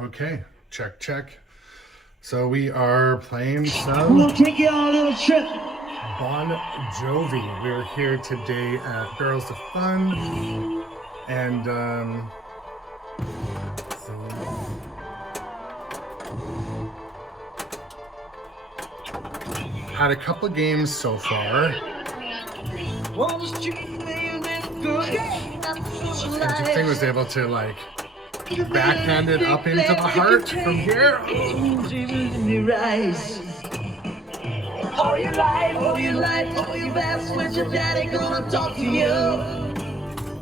Okay, check, check. So we are playing some We'll take you on a little trip. Bon Jovi. We're here today at Barrels of Fun, and had a couple games so far. Interesting, was able to like backhand it up into the heart from here. All your best with your daddy gonna talk to you.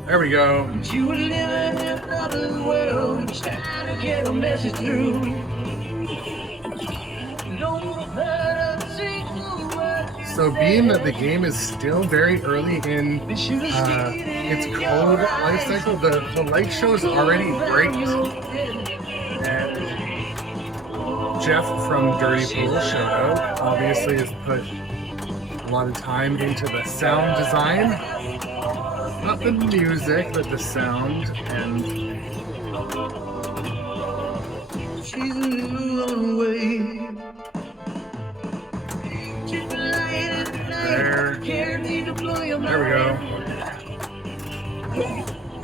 There we go. You live in another world, trying to get a message through. So being that the game is still very early in its code life cycle, the light show is already great. And Jeff from Dirty Pool showed up, obviously has put a lot of time into the sound design. Not the music, but the sound. And she's a new way. There we go.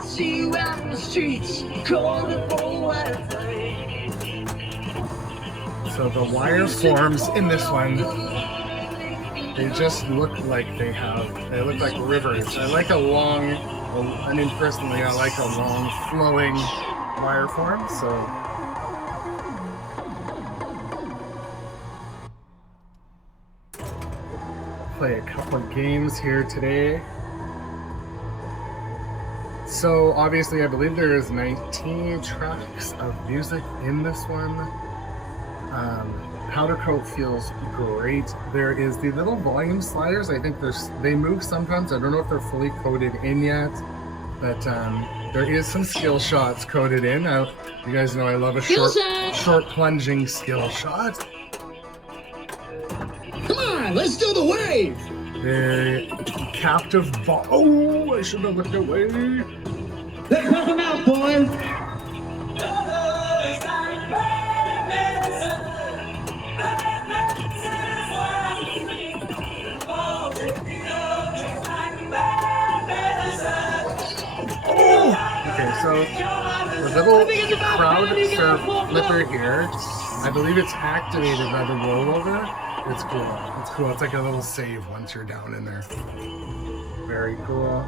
See you out in the streets, calling for wire. So the wire forms in this one, they just look like they look like rivers. I like personally, I like a long flowing wire form, so. Play a couple of games here today. So obviously I believe there is 19 tracks of music in this one. Powder coat feels great. There is the little volume sliders. I think they move sometimes. I don't know if they're fully coded in yet, but there is some skill shots coded in. You guys know I love a short plunging skill shot. Come on, let's do the wave. The captive ball. Oh, I should have looked away. Let's help him out, boy. Okay, so the little crowd surf flipper here, I believe it's activated by the rollover. It's cool. It's cool. It's like a little save once you're down in there. Very cool.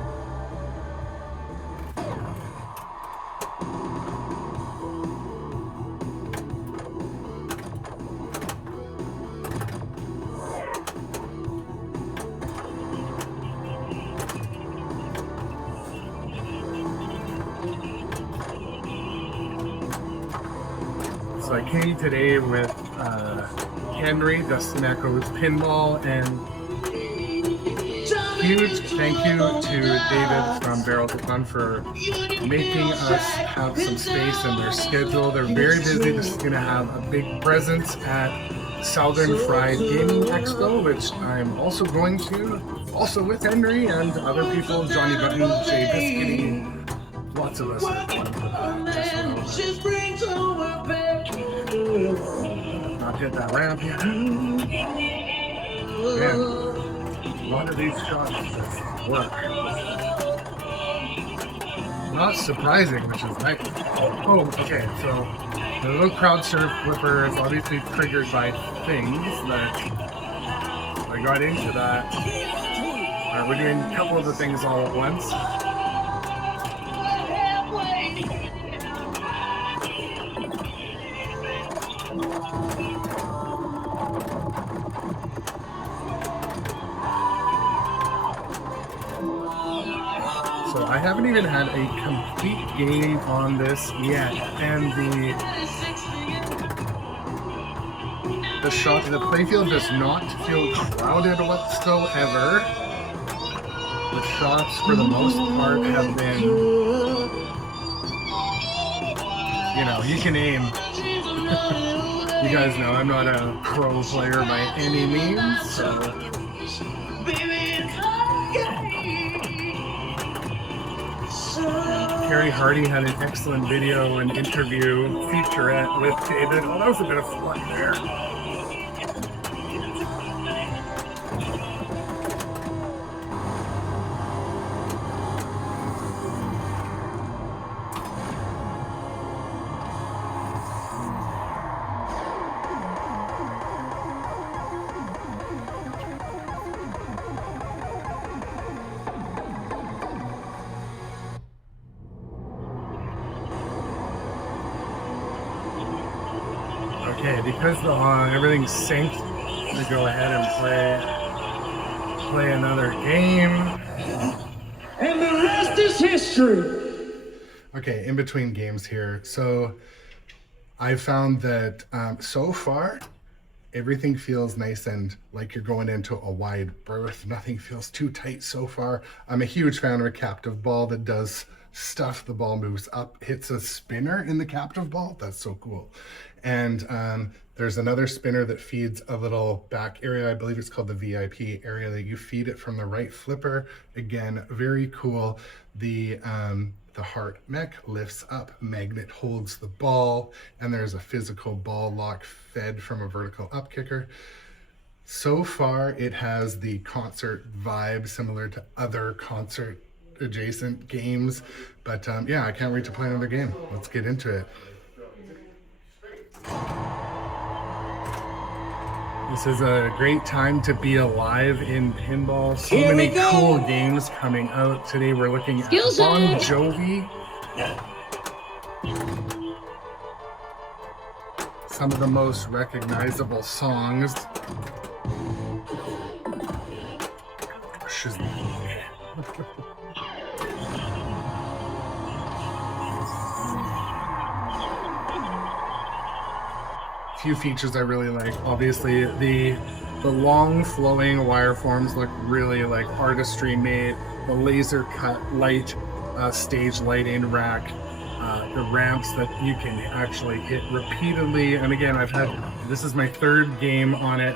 So I came today with Henry, Dustin Echoes Pinball, and huge thank you to David from Barrels of Fun for making us have some space in their schedule. They're very busy. This is going to have a big presence at Southern Fried Gaming Expo, which I'm also going to, also with Henry and other people, Johnny Button, Jay Biscuity, lots of us are going for that. Not hit that ramp yet. Man, a lot of these shots just work. Not surprising, which is nice. Oh, okay, so the little crowd surf flipper is obviously triggered by things that I got into that. We're doing a couple of the things all at once. So I haven't even had a complete game on this yet, and the shot, the playfield does not feel crowded whatsoever. The shots, for the most part, have been, you know, you can aim. You guys know I'm not a pro player by any means, so Carrie Hardy had an excellent video and interview featurette with David. Oh, that was a bit of fun there. Okay, because everything's synced, I'm gonna go ahead and play another game. And the rest is history. Okay, in between games here. So I found that so far, everything feels nice and like you're going into a wide berth. Nothing feels too tight so far. I'm a huge fan of a captive ball that does stuff. The ball moves up, hits a spinner in the captive ball. That's so cool. And there's another spinner that feeds a little back area. I believe it's called the VIP area, that you feed it from the right flipper. Again, very cool. The heart mech lifts up, magnet holds the ball, and there's a physical ball lock fed from a vertical up kicker. So far, it has the concert vibe similar to other concert adjacent games, but yeah, I can't wait to play another game. Let's get into it. This is a great time to be alive in pinball. So many cool games coming out. Today we're looking at Bon Jovi. Some of the most recognizable songs. Few features I really like. Obviously, the long flowing wire forms look really like artistry made. The laser cut light, stage lighting rack, the ramps that you can actually hit repeatedly. And again, this is my third game on it.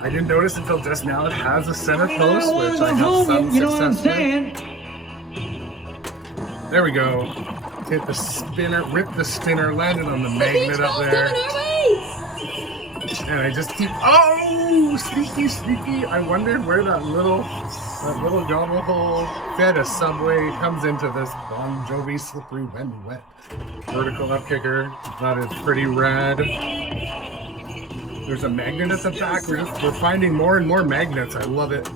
I didn't notice until just now it has a center post, which I have some success with. There we go. Hit the spinner, ripped the spinner, landed on the magnet up there. And I just keep, oh, sneaky. I wondered where that little gobble hole fed a subway comes into this Bon Jovi slippery when wet vertical up kicker. That is pretty rad. There's a magnet at the back. We're finding more and more magnets. I love it.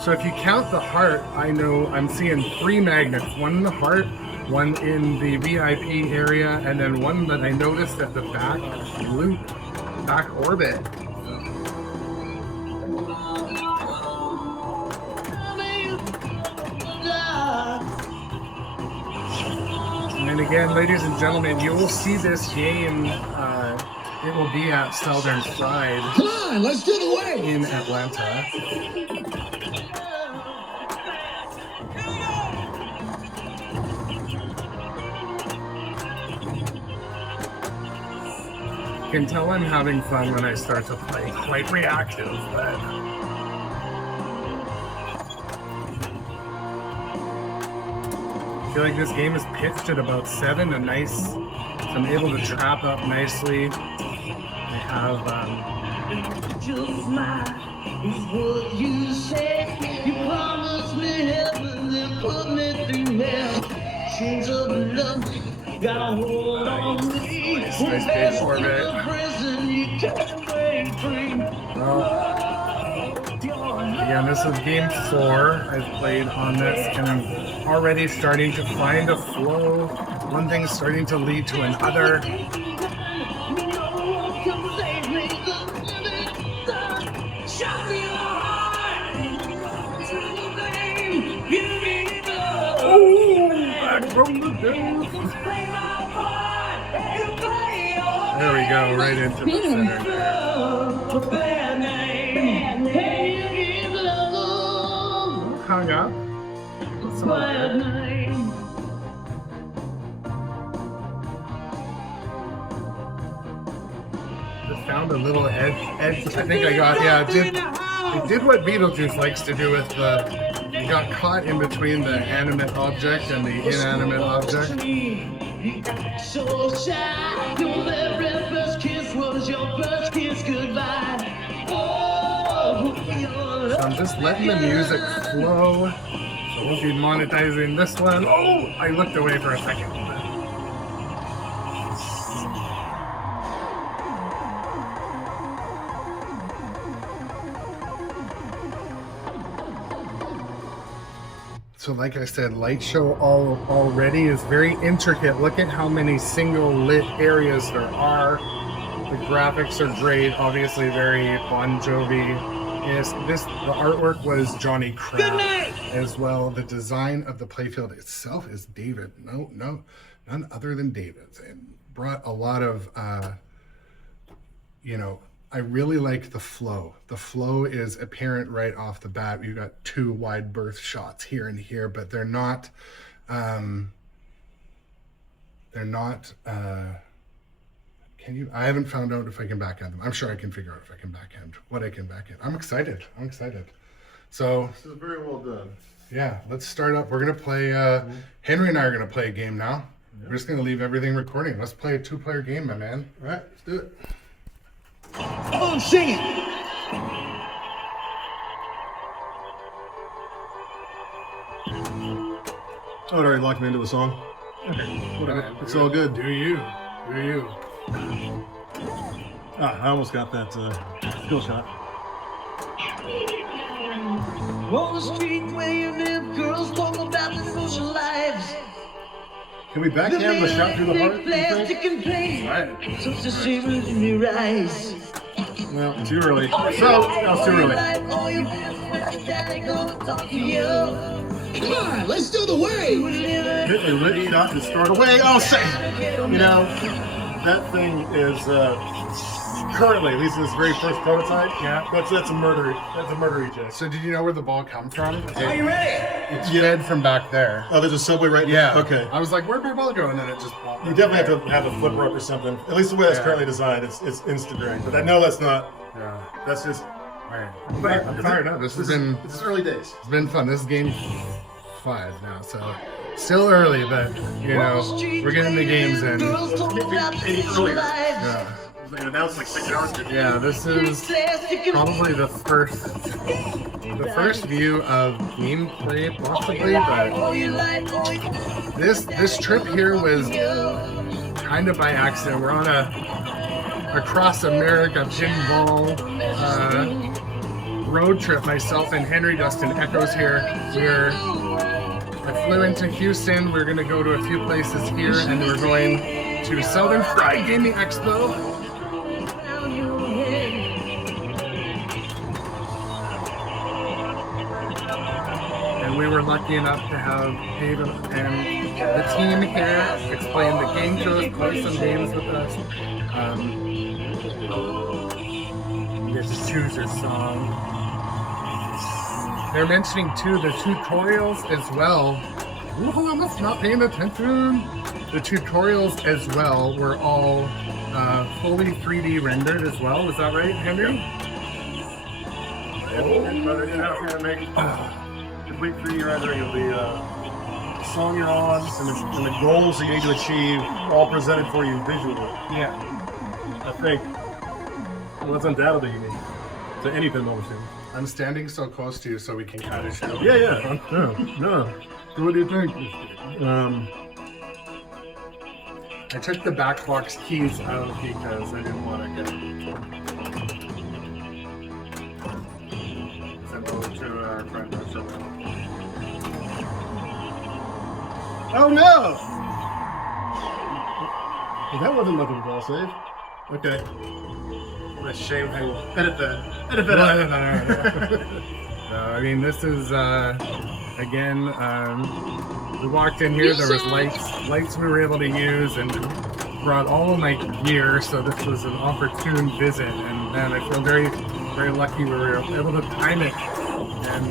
So if you count the heart, I know I'm seeing 3 magnets. One in the heart, one in the VIP area, and then one that I noticed at the back loop, back orbit. And again, ladies and gentlemen, you will see this game. It will be at Southern Fried. Come on, let's get away in Atlanta. You can tell I'm having fun when I start to play. Quite reactive, but I feel like this game is pitched at about 7. So I'm able to trap up nicely. I have just smile is what you say. You promised me heaven and put me through hell. Chains of love got a hold on me. Nice big orbit. Well, again, this is game 4 I've played on this, and I'm already starting to find a flow. One thing's starting to lead to another. There we go, right into the center there. Hung up. It's all good. Just found a little edge. I think I got, it did what Beetlejuice likes to do with you got caught in between the animate object and the inanimate object. So shy, your very first kiss was your first kiss goodbye. So I'm just letting the music flow. So we'll be monetizing this one. Oh, I looked away for a second. So like I said, light show already is very intricate. Look at how many single lit areas there are. The graphics are great, obviously very Bon Jovi. The artwork was Johnny Kraft as well. The design of the playfield itself is David. None other than David's, and brought a lot of, I really like the flow. The flow is apparent right off the bat. You've got two wide berth shots here and here, but they're not, I haven't found out if I can backhand them. I'm sure I can figure out if I can backhand what I can backhand. I'm excited. So this is very well done. Yeah, let's start up. We're gonna play, Henry and I are gonna play a game now. We're just gonna leave everything recording. Let's play a 2-player game, my man. All right, let's do it. Oh, sing it. Oh, it already locked me into a song. Whatever. It's all good. Do you? I almost got that skill shot. On the street where you live, girls talk about the social lives. Can we backhand the shot through the heart? Plastic and play. Right. Such a shame in your eyes. Well, too early. So, that was too early. Come on, let's do the wave. Hit a lit shot and start away. Oh, say, that thing is currently, at least in this very first prototype. Yeah. That's a murder. That's a murder eject. So did you know where the ball come from? Are you ready? It's fed from back there. Oh, there's a subway right Yeah. there? Okay. I was like, where'd my ball go? And then it just popped. You definitely have to have a flip rope or something. At least the way it's currently designed, it's instant drain. But I know that's not. Yeah. That's just. Right. I'm fired up. This is early days. It's been fun. This is game 5 now, so still early, but we're getting the games in. Yeah. They announced like 6 hours ago. Yeah, this is probably the first view of gameplay, possibly, but this trip here was kind of by accident. We're on a across America pinball road trip. Myself and Henry, Dustin Echoes here. I flew into Houston. We're gonna go to a few places here, and we're going to Southern Fried Gaming Expo. And we were lucky enough to have Dave and the team here explain the game to us, play some games with us. You get to choose your song. They're mentioning too the tutorials as well. Ooh, I'm not paying attention. The tutorials as well were all fully 3D rendered as well. Was that right, Henry? Complete 3D rendering of the song you're on and the goals that you need to achieve, all presented for you visually. Yeah. I think. Well, that's undoubtedly unique to any pinball machine. I'm standing so close to you so we can kind of show. Yeah. No. So what do you think? I took the back box keys out because I didn't want to get sent over to our friend. Oh no! Well, that wasn't much of a ball save. Okay. What a shame. Edit that out. No, I mean, this is, again, we walked in here, there was lights we were able to use, and brought all of my gear, so this was an opportune visit, and man, I feel very, very lucky we were able to time it, and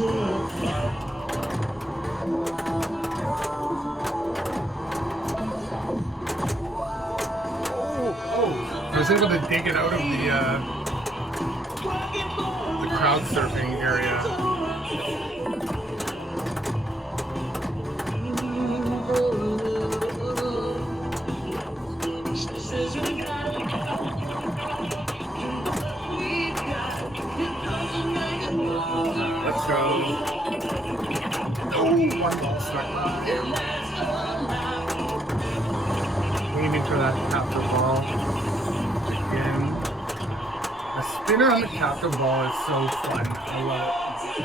I was able to dig it out of the crowd surfing area. Let's go. Oh, one ball stuck. Aiming for that capture ball. Again. A spinner on the capture ball is so fun. I love it.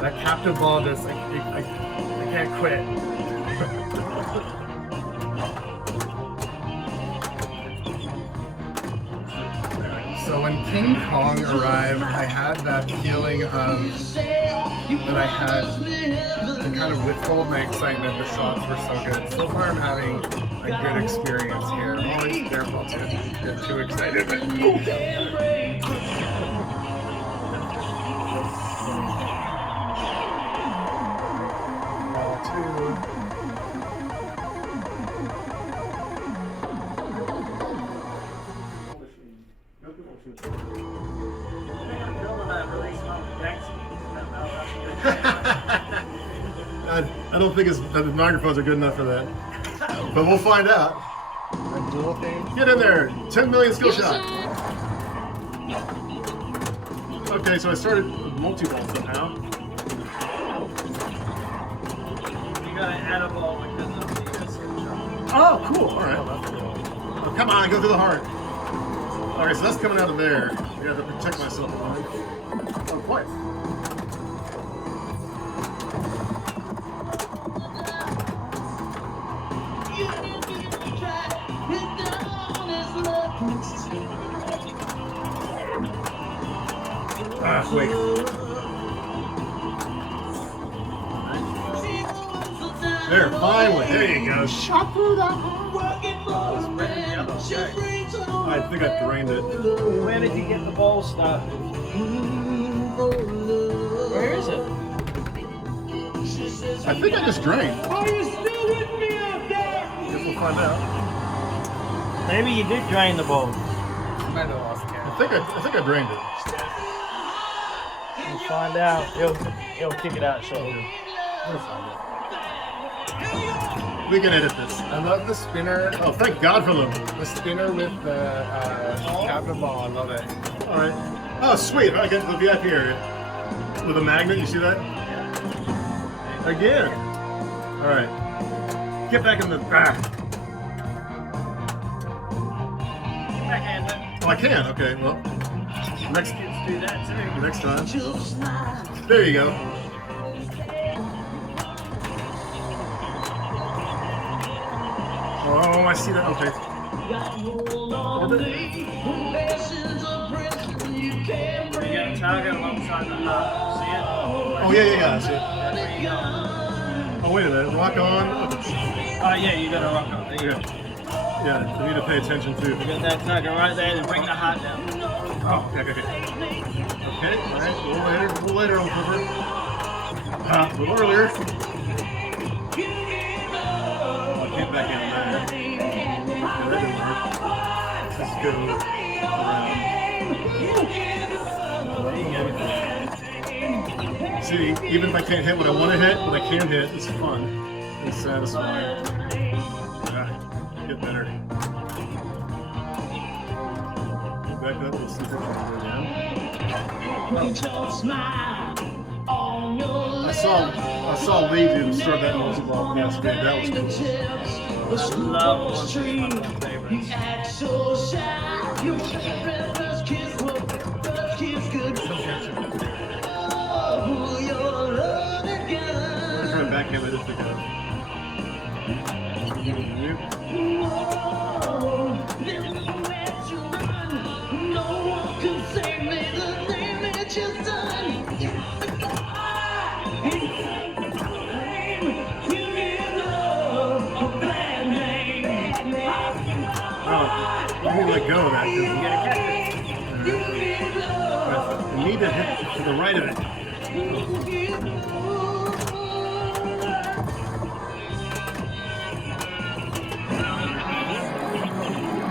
That captive ball just, I can't quit. So when King Kong arrived, I had that feeling that I had to kind of withhold my excitement. The shots were so good. So far I'm having a good experience here. I'm always careful to get too excited. But, I don't think the microphones are good enough for that, but we'll find out. Get in there, 10 million skill shot. Okay, so I started with multi-ball somehow. You gotta add a ball because of the skill shot. Oh, cool. All right. Oh, come on, go to the heart. Okay, so that's coming out of there. I gotta protect myself. Oh, twice. Wait. There, finally. There you go. Shot through that. I think I drained it. Where did you get the ball started? Where is it? I think I just drained. Are you still with me out there? Guess we'll find out. Maybe you did drain the ball. I think I drained it. We'll find out. He'll kick it out shortly. We'll find out. We can edit this. I love the spinner. Oh, thank God for them. The spinner with the captive ball. I love it. All right. Oh, sweet. I get the VIP area with a magnet. You see that? Yeah. Again. All right. Get back in the back. Backhand it. Oh, I can. Okay. Well, next Kids do that too. next time. There you go. Oh, I see that. Okay. You got a target alongside the heart. See it? Oh yeah, I see it. That's where you go. Oh wait a minute. Rock on. Oh yeah, you got to rock on. There you go. Yeah, you need to pay attention too. You got that target right there, then bring the heart down. Oh, okay. Okay, all right. A little later on cover. A little earlier. I'll get back in there. Yeah, that didn't work. Let's go around. See, even if I can't hit what I want to hit, what I can hit, it's fun and satisfying. Alright, get better. Back up, let's see if we can go down. I saw Lee do start that multi-ball yesterday. That was cool. I love one of my favorites. I'm trying to backhand it if we go. let go of that. You gotta catch it. You need to hit to the right of it.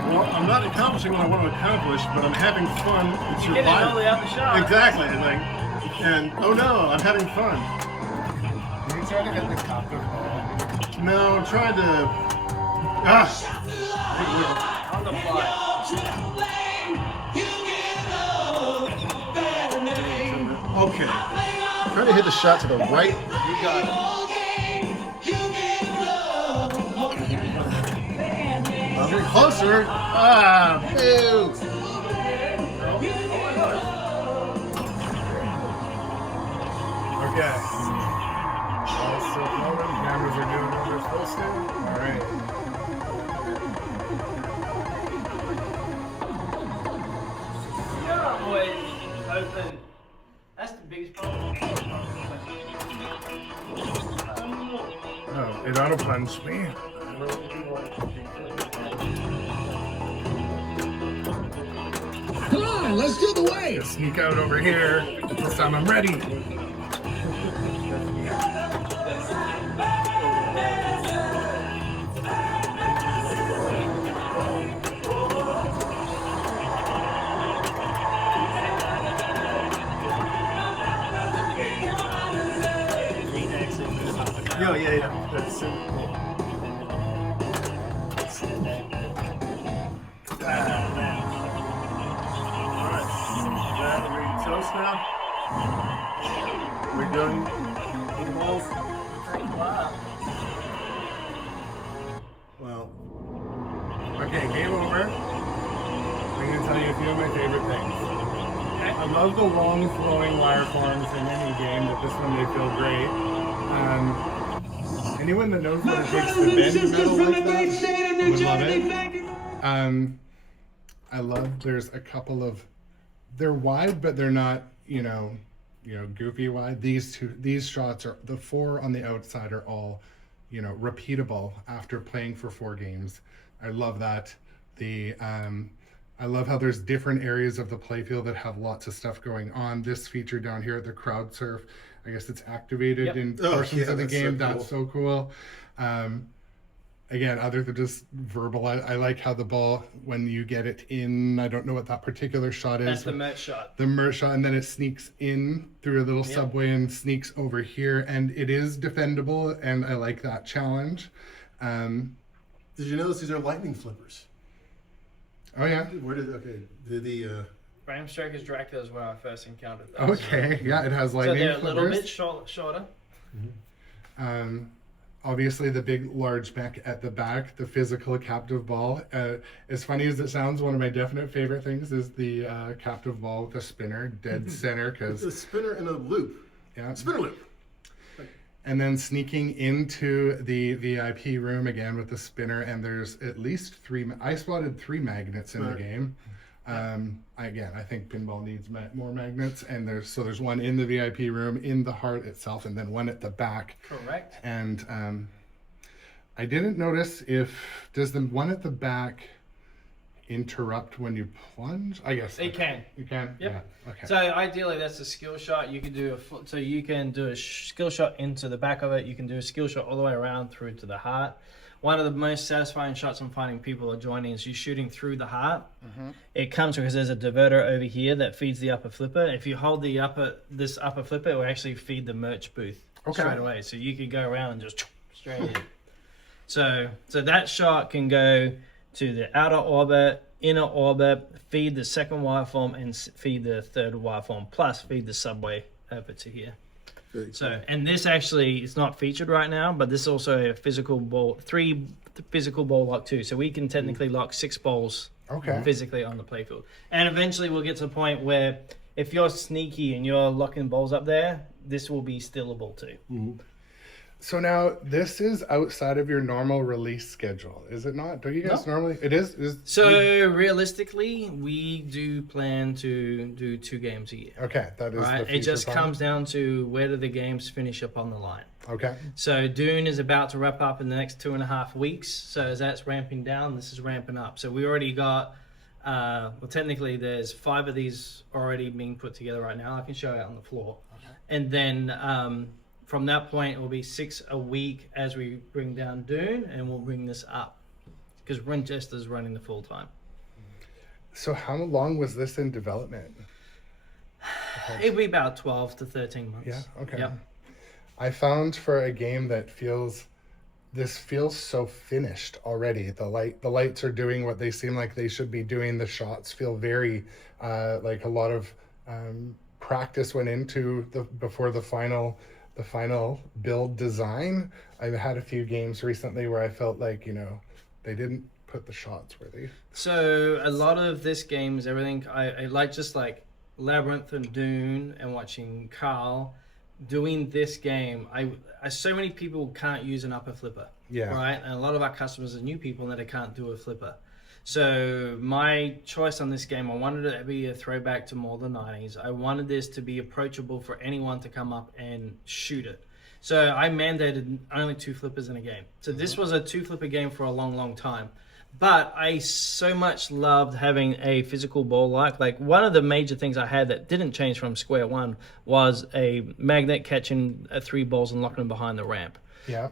Well, I'm not accomplishing what I want to accomplish, but I'm having fun. It's You get it all the way out the shot. Exactly. And oh no, I'm having fun. Are you trying to hit the captive ball? No, I'm trying to. On the fly. Okay. Trying to hit the shot to the right. You got it. I'm getting closer. Boo. Okay. All still flowing. Cameras are doing what they're supposed to. All right. Yeah, boys. Open. That's the biggest problem. Oh, it auto plunged me. Come on, let's do the wave. Sneak out over here. This time I'm ready. Yeah. That's it. Alright. Are we toast now? We're done with balls? Well. Okay, game over. I'm going to tell you a few of my favorite things. I love the long flowing wire forms in any game, but this one they feel great. Anyone that knows what it takes to bend metal like that would love it. I love there's a couple of, they're wide, but they're not, goofy wide. These shots are, the 4 on the outside are all, repeatable after playing for 4 games. I love that. I love how there's different areas of the playfield that have lots of stuff going on. This feature down here, the crowd surf, I guess it's activated in portions of the game. That's so cool. Again, other than just verbal, I like how the ball, when you get it in, I don't know what that particular shot is. That's the merch shot. The merch shot, and then it sneaks in through a little subway and sneaks over here, and it is defendable, and I like that challenge. Did you notice these are lightning flippers? Oh yeah. Ram Strikers Dracula is where I first encountered that. Okay, yeah, it has lightning So they're a flippers. little bit shorter. Obviously the big large mech at the back, the physical captive ball. As funny as it sounds, one of my definite favorite things is the captive ball with a spinner, dead center, because it's a spinner in a loop. Yeah, spinner loop. And then sneaking into the VIP room again with the spinner, and there's at least 3. I spotted 3 magnets in the game. Again, I think pinball needs more magnets, and there's one in the VIP room, in the heart itself, and then one at the back. Correct. And I didn't notice does the one at the back interrupt when you plunge? I guess it can. You can. Yep. Yeah. Okay. So ideally, that's a skill shot. You can do you can do a skill shot into the back of it. You can do a skill shot all the way around through to the heart. One of the most satisfying shots I'm finding people are joining is you shooting through the heart. It comes because there's a diverter over here that feeds the upper flipper. If you hold this upper flipper, it will actually feed the merch booth straight away. So you could go around and just straight in. So that shot can go to the outer orbit, inner orbit, feed the second wireform, and feed the third wireform, plus feed the subway over to here. So, and this actually is not featured right now, but this is also a physical ball, 3 physical ball lock too. So we can technically lock 6 balls physically on the playfield. And eventually we'll get to the point where if you're sneaky and you're locking balls up there, this will be stillable too. So now this is outside of your normal release schedule, is it not? Don't you guys normally? It is. So realistically, we do plan to do 2 games a year. Okay, that is right. It just comes down to where do the games finish up on the line. Okay. So Dune is about to wrap up in the next 2.5 weeks. So as that's ramping down, this is ramping up. So we already got Well, technically, there's 5 of these already being put together right now. I can show you on the floor. Okay. And then from that point, it will be 6 a week as we bring down Dune, and we'll bring this up because Winchester's running the full time. So how long was this in development? It'll be about 12 to 13 months. Yeah, okay. Yep. I found for a game that feels so finished already. The lights are doing what they seem like they should be doing. The shots feel very like a lot of practice went into before the final build design. I've had a few games recently where I felt like, you know, they didn't put the shots where they. So a lot of this game is everything. I like just like Labyrinth and Dune and watching Carl doing this game. I so many people can't use an upper flipper. Yeah. Right? And a lot of our customers are new people that they can't do a flipper. So my choice on this game, I wanted it to be a throwback to more the 90s. I wanted this to be approachable for anyone to come up and shoot it. So I mandated only 2 flippers in a game. So this was a 2 flipper game for a long, long time. But I so much loved having a physical ball like one of the major things I had that didn't change from square one was a magnet catching 3 balls and locking them behind the ramp. Yeah.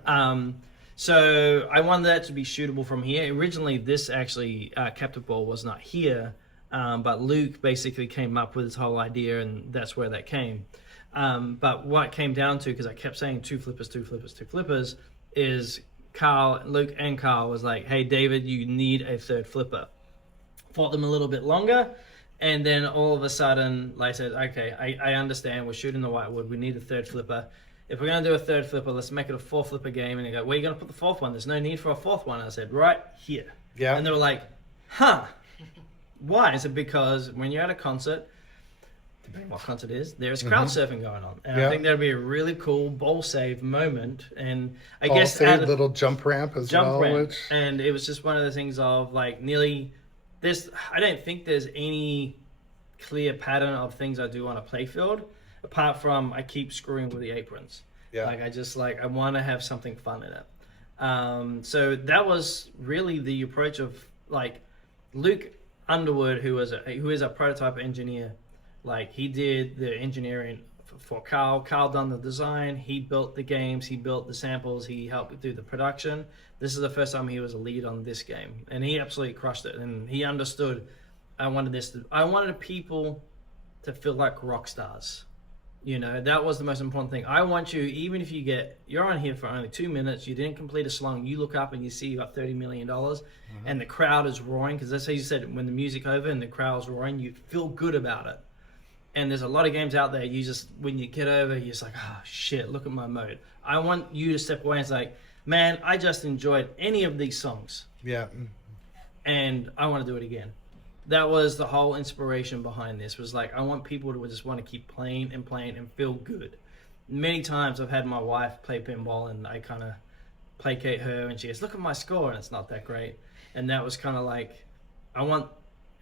So I wanted that to be shootable from here. Originally, this actually captive ball was not here, but Luke basically came up with this whole idea, and that's where that came. But what it came down to, because I kept saying 2 flippers, 2 flippers, 2 flippers, is Luke and Carl was like, hey, David, you need a 3rd flipper. Fought them a little bit longer, and then all of a sudden, like I said, okay, I understand, we're shooting the whitewood, we need a 3rd flipper. If we're going to do a 3rd flipper, let's make it a 4 flipper game. And they go, where are you going to put the 4th one? There's no need for a 4th one. And I said, right here. Yeah. And they were like, huh, why? I said, because when you're at a concert, depending what concert it is, there's crowd surfing going on. And I think that'd be a really cool ball save moment. And I ball guess save, little jump ramp as well. Ramp. And it was just one of the things of like nearly this. I don't think there's any clear pattern of things I do on a playfield, apart from I keep screwing with the aprons. Yeah. Like I want to have something fun in it. So that was really the approach of like Luke Underwood, who is a prototype engineer. Like he did the engineering for Carl. Carl done the design. He built the games. He built the samples. He helped do the production. This is the first time he was a lead on this game, and he absolutely crushed it. And he understood. I wanted people to feel like rock stars. You know, that was the most important thing. I want you, even if you're on here for only 2 minutes, you didn't complete a slung, you look up and you see you got $30 million and the crowd is roaring, because that's how you said when the music over and the crowd's roaring, you feel good about it. And there's a lot of games out there, when you get over, you're just like, oh shit, look at my mode. I want you to step away and say, man, I just enjoyed any of these songs. Yeah. And I want to do it again. That was the whole inspiration behind this, was like, I want people to just want to keep playing and feel good. Many times I've had my wife play pinball and I kind of placate her and she goes, look at my score, and it's not that great. And that was kind of like, I want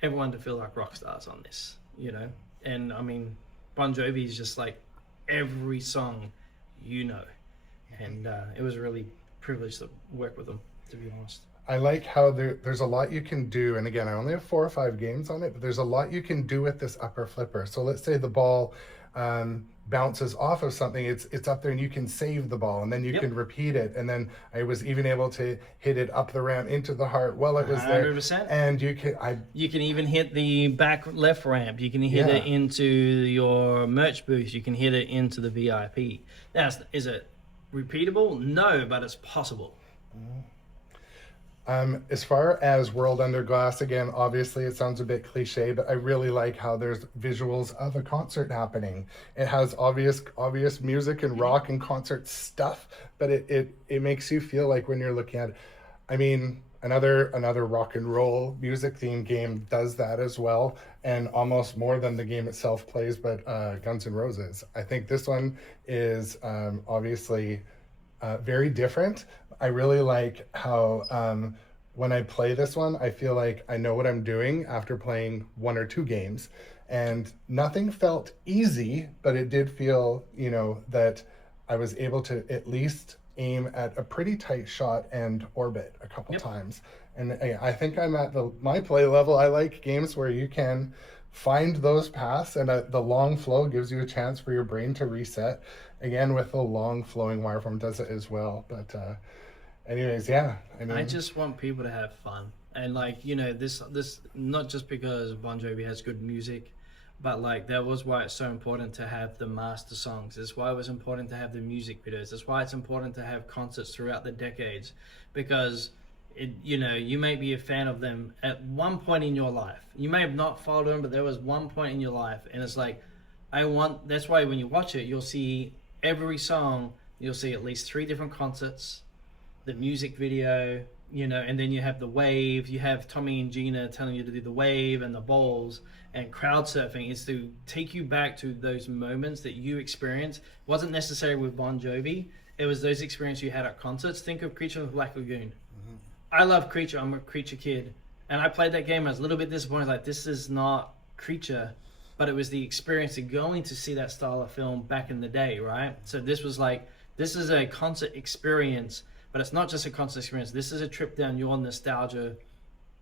everyone to feel like rock stars on this, you know? And I mean, Bon Jovi is just like every song, you know. And it was really privileged to work with them, to be honest. I like how there's a lot you can do, and again, I only have 4 or 5 games on it, but there's a lot you can do with this upper flipper. So let's say the ball bounces off of something, it's up there, and you can save the ball, and then you can repeat it. And then I was even able to hit it up the ramp into the heart while it was 100%. There. And you can even hit the back left ramp. You can hit it into your merch booth. You can hit it into the VIP. Is it repeatable? No, but it's possible. As far as World Under Glass, again, obviously it sounds a bit cliche, but I really like how there's visuals of a concert happening. It has obvious music and rock and concert stuff, but it makes you feel like when you're looking at it, I mean, another rock and roll music themed game does that as well, and almost more than the game itself plays, but Guns N' Roses. I think this one is obviously very different. I really like how when I play this one, I feel like I know what I'm doing after playing 1 or 2 games, and nothing felt easy, but it did feel, you know, that I was able to at least aim at a pretty tight shot and orbit a couple times. And I think I'm at my play level. I like games where you can find those paths, and the long flow gives you a chance for your brain to reset. Again, with the long flowing wireform does it as well. But anyways, yeah. I mean, I just want people to have fun. And like, you know, this not just because Bon Jovi has good music, but like that was why it's so important to have the master songs. That's why it was important to have the music videos. That's why it's important to have concerts throughout the decades, because you know, you may be a fan of them at one point in your life. You may have not followed them, but there was one point in your life, and it's like, that's why when you watch it, you'll see every song, you'll see at least 3 different concerts, the music video, you know, and then you have the wave, you have Tommy and Gina telling you to do the wave and the balls, and crowd surfing is to take you back to those moments that you experienced. It wasn't necessary with Bon Jovi, it was those experiences you had at concerts. Think of Creature of the Black Lagoon. I love Creature, I'm a Creature kid, and I played that game, I was a little bit disappointed, like, this is not Creature, but it was the experience of going to see that style of film back in the day, right? So this was like, this is a concert experience, but it's not just a concert experience, this is a trip down your nostalgia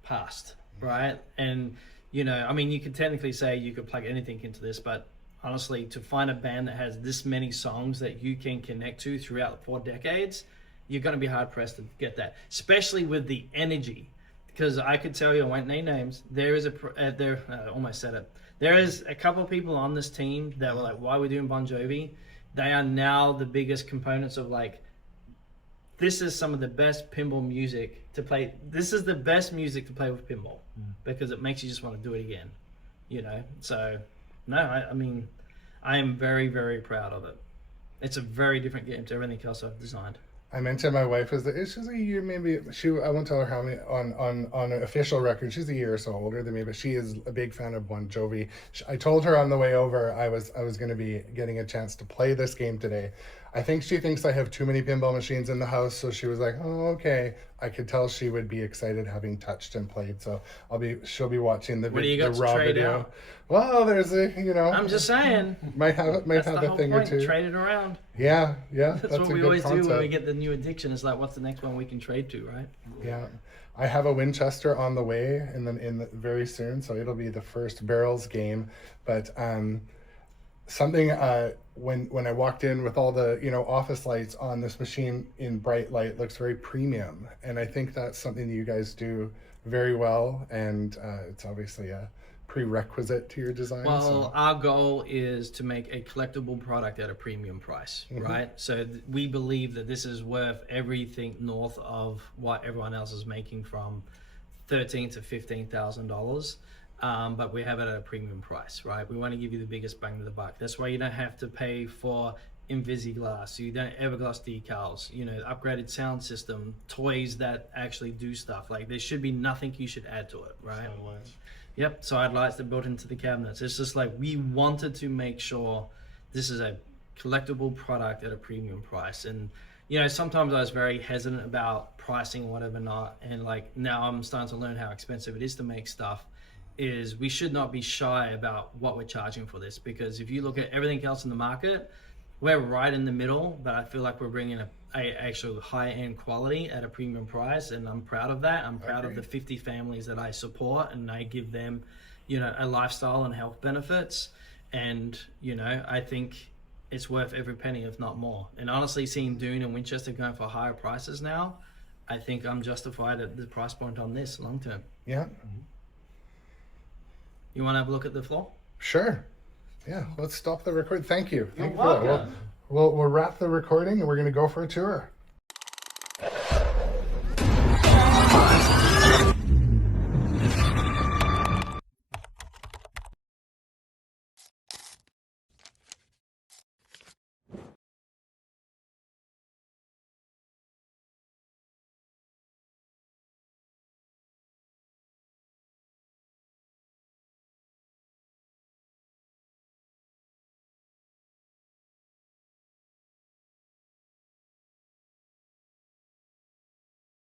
past, right? And, you know, I mean, you could technically say you could plug anything into this, but honestly, to find a band that has this many songs that you can connect to throughout 4 decades, you're going to be hard-pressed to get that, especially with the energy. Because I could tell you, I won't name names, there is I almost said it. There is a couple of people on this team that were like, why are we doing Bon Jovi? They are now the biggest components of like, this is some of the best pinball music to play. This is the best music to play with pinball because it makes you just want to do it again, you know? So, no, I mean, I am very, very proud of it. It's a very different game to everything else I've designed. I mentioned my wife she's a year, maybe I won't tell her how many on an official record. She's a year or so older than me, but she is a big fan of Bon Jovi. I told her on the way over I was going to be getting a chance to play this game today. I think she thinks I have too many pinball machines in the house, so she was like, "Oh, okay." I could tell she would be excited having touched and played. So she'll be watching the raw video. Out? Well, there's I'm just saying. Might have a thing or two. Trade it around. Yeah. That's what we always do when we get the new addiction. It's like, what's the next one we can trade to, right? Yeah. I have a Winchester on the way very soon, so it'll be the first barrels game. But something when I walked in with all the office lights on, this machine in bright light looks very premium, and I think that's something that you guys do very well, and it's obviously a prerequisite to your design. Well, our goal is to make a collectible product at a premium price, right? So we believe that this is worth everything north of what everyone else is making, from $13,000 to $15,000. But we have it at a premium price, right? We want to give you the biggest bang for the buck. That's why you don't have to pay for Invisiglass, you don't Everglass decals, upgraded sound system, toys that actually do stuff. Like, there should be nothing you should add to it, right? Yep, side lights that built into the cabinets. It's just like, we wanted to make sure this is a collectible product at a premium price. And sometimes I was very hesitant about pricing or whatever not, and like now I'm starting to learn how expensive it is to make stuff. Is we should not be shy about what we're charging for this, because if you look at everything else in the market, we're right in the middle, but I feel like we're bringing a actual high-end quality at a premium price, and I'm proud of that. I'm proud of the 50 families that I support, and I give them, a lifestyle and health benefits, and I think it's worth every penny, if not more. And honestly, seeing Dune and Winchester going for higher prices now, I think I'm justified at the price point on this long term. Yeah. You want to have a look at the floor? Sure. Yeah, let's stop the record. Thank you. You're welcome. We'll wrap the recording and we're going to go for a tour.